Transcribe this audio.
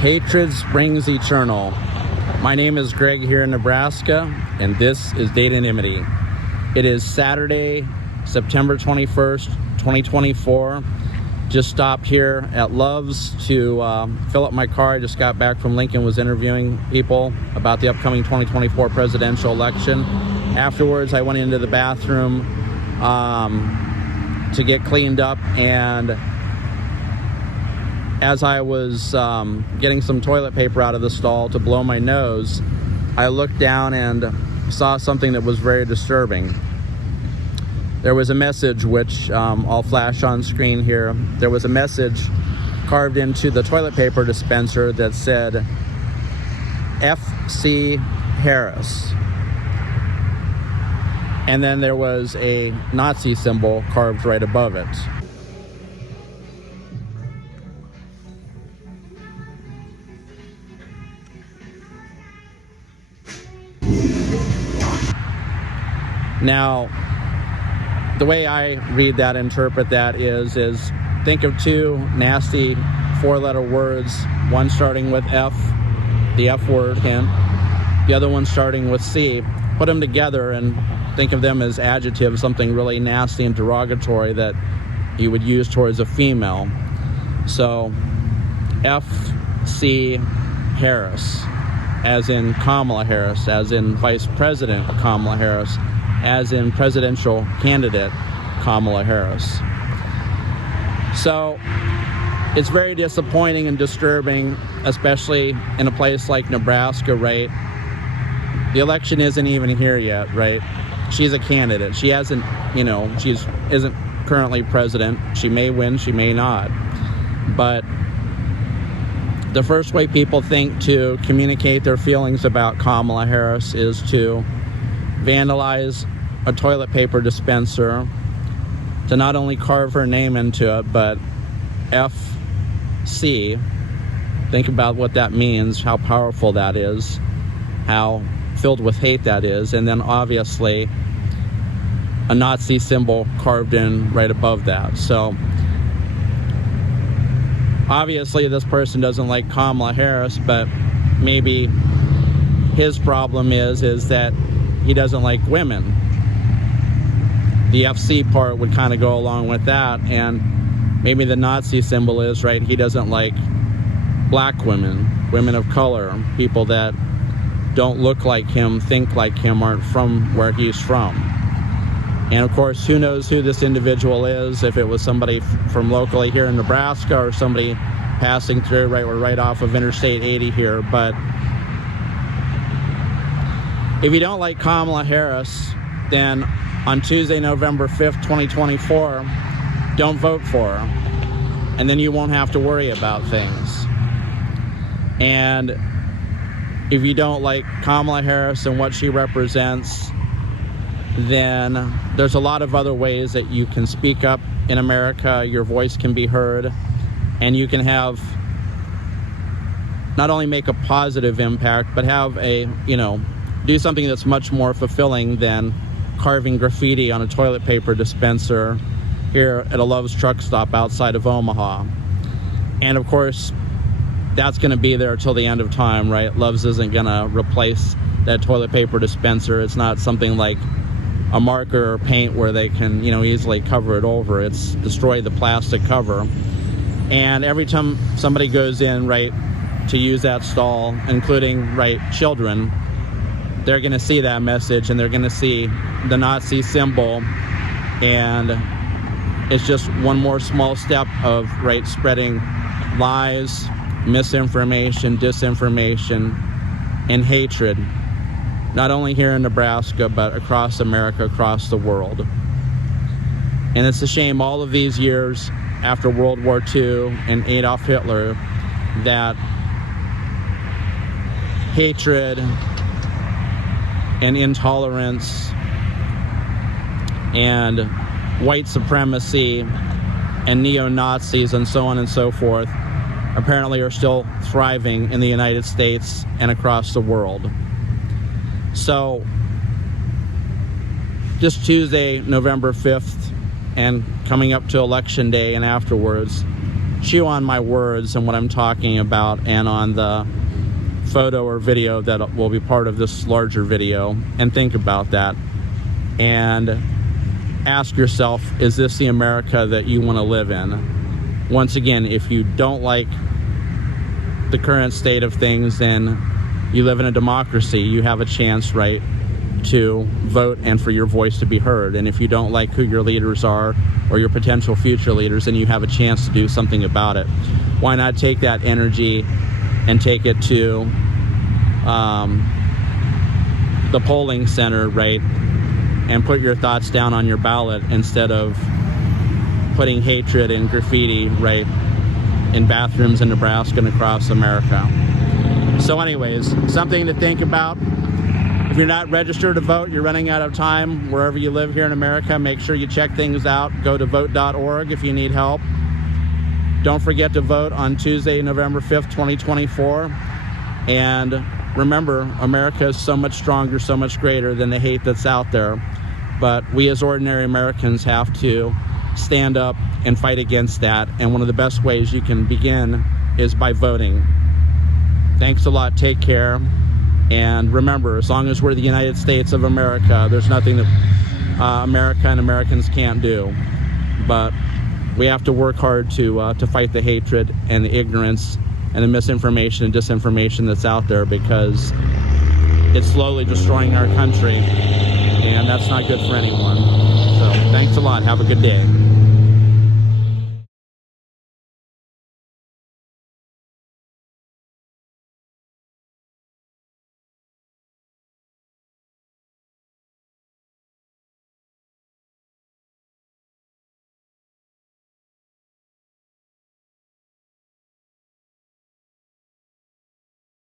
Hatred springs eternal. My name is Greg here in Nebraska, and this is Datanimity. It is Saturday, September 21st, 2024. Just stopped here at Love's to fill up my car. I just got back from Lincoln, was interviewing people about the upcoming 2024 presidential election. Afterwards, I went into the bathroom to get cleaned up, and as I was getting some toilet paper out of the stall to blow my nose, I looked down and saw something that was very disturbing. There was a message, which I'll flash on screen here. There was a message carved into the toilet paper dispenser that said, F.C. Harris. And then there was a Nazi symbol carved right above it. Now, the way I read that, interpret that is think of two nasty four-letter words, one starting with F, the F word, hint, the other one starting with C. Put them together and think of them as adjectives, something really nasty and derogatory that you would use towards a female. So, F.C. Harris, as in Kamala Harris, as in Vice President Kamala Harris, as in presidential candidate Kamala Harris. So it's very disappointing and disturbing, especially in a place like Nebraska, right? The election isn't even here yet, right? She's a candidate. She hasn't, isn't currently president. She may win, she may not. But the first way people think to communicate their feelings about Kamala Harris is to vandalize a toilet paper dispenser, to not only carve her name into it, but F.C. Think about what that means, how powerful that is, how filled with hate that is, and then obviously a Nazi symbol carved in right above that. So obviously this person doesn't like Kamala Harris, but maybe his problem is that he doesn't like women. The FC part would kind of go along with that, and maybe the Nazi symbol is, right, he doesn't like black women, women of color, people that don't look like him, think like him, aren't from where he's from. And of course, who knows who this individual is, if it was somebody from locally here in Nebraska or somebody passing through, right, we're right off of Interstate 80 here. But if you don't like Kamala Harris, then on Tuesday, November 5th, 2024, don't vote for her. And then you won't have to worry about things. And if you don't like Kamala Harris and what she represents, then there's a lot of other ways that you can speak up in America. Your voice can be heard, and you can have, not only make a positive impact, but have a, do something that's much more fulfilling than carving graffiti on a toilet paper dispenser here at a Love's truck stop outside of Omaha. And of course, that's going to be there till the end of time, right? Love's isn't going to replace that toilet paper dispenser. It's not something like a marker or paint where they can, easily cover it over. It's destroy the plastic cover. And every time somebody goes in, right, to use that stall, including, right, children, they're going to see that message, and they're going to see the Nazi symbol, and it's just one more small step of, right, spreading lies, misinformation, disinformation, and hatred, not only here in Nebraska, but across America, across the world. And it's a shame all of these years after World War II and Adolf Hitler that hatred and intolerance and white supremacy and neo-Nazis and so on and so forth apparently are still thriving in the United States and across the world. So just Tuesday, November 5th, and coming up to Election Day and afterwards, chew on my words and what I'm talking about, and on the photo or video that will be part of this larger video, and think about that and ask yourself, is this the America that you want to live in? Once again, if you don't like the current state of things, then you live in a democracy. You have a chance, right, to vote and for your voice to be heard. And if you don't like who your leaders are or your potential future leaders, then you have a chance to do something about it. Why not take that energy and take it to the polling center, right, and put your thoughts down on your ballot instead of putting hatred and graffiti, right, in bathrooms in Nebraska and across America. So anyways, something to think about. If you're not registered to vote, you're running out of time wherever you live here in America. Make sure you check things out. Go to vote.org if you need help. Don't forget to vote on Tuesday, November 5th, 2024. And remember, America is so much stronger, so much greater than the hate that's out there. But we as ordinary Americans have to stand up and fight against that. And one of the best ways you can begin is by voting. Thanks a lot. Take care. And remember, as long as we're the United States of America, there's nothing that America and Americans can't do. But we have to work hard to fight the hatred and the ignorance and the misinformation and disinformation that's out there, because it's slowly destroying our country, and that's not good for anyone. So thanks a lot. Have a good day.